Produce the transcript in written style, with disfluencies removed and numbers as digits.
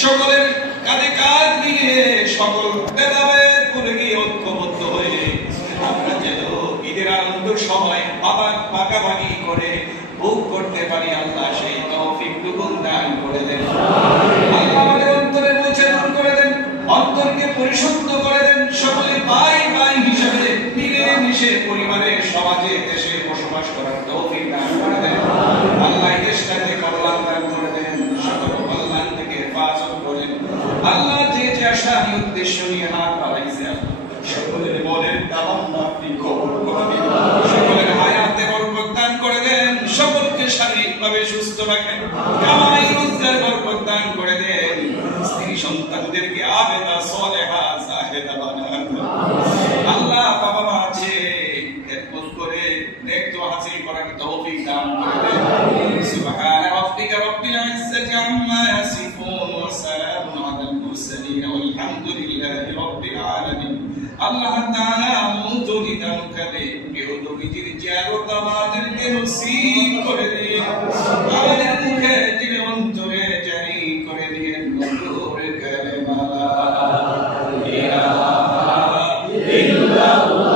সকলের কাঁধে কাঁধ দিয়ে সকল ভেদাভেদ ভুলে গিয়ে ঐক্যবদ্ধ হয়ে আমরা যেন ঈদের আনন্দ সময় ভাগাভাগি করে ভোগ করতে পারি। আল্লাহ সেই তৌফিকটুকু দান করে দেন। আল্লাহ আমাদের অন্তরের মুছে দূর করে দেন, অন্তরকে পরিশুদ্ধ করে দেন। সকলে ভাই ভাই হিসেবে মিলেমিশে পরিবারের সমাজে দেশে বসবাস করার তৌফিক দান করে দেন। আল্লাহ দেশটাকে কল্যাণ দান করে দেন, সকল কল্যাণ থেকে হেফাজত করেন। আল্লাহ যে যে আশা উদ্দেশ্য নিয়ে হাত বাড়াইছে সকলের মনের তামান্না আপনি কবুল করে দিন। সকলের হায়াতে বরকত দান করে দেন, সকলকে শারীরিকভাবে সুস্থ রাখেন, কামাই রোজগার বরকত দান করে দেন। স্ত্রী সন্তানদেরকে আবেদা সালেহা জাহেদা বানান। আল্লাহ বাবা মা আছে খেদমত করে নেক দোয়া হাসিল করার তৌফিক দান করে দেন। সুবহান রাব্বিকা রাব্বিল ইজ্জাতি আম্মা ইয়াসিফুন ওয়া সালামুন আলাল মুরসালিন ওয়ালহামদুলিল্লাহি রাব্বিল আলামিন। আল্লাহ তাআলা আমুদুনি দান করে বেহুদবিজির জিয়ারত আমাদেরকে নসিব করে দিন। আমাদের মুখে দিলে অন্তরে জারি করে দিন নূর কালেমা লা ইলাহা ইল্লাল্লাহ।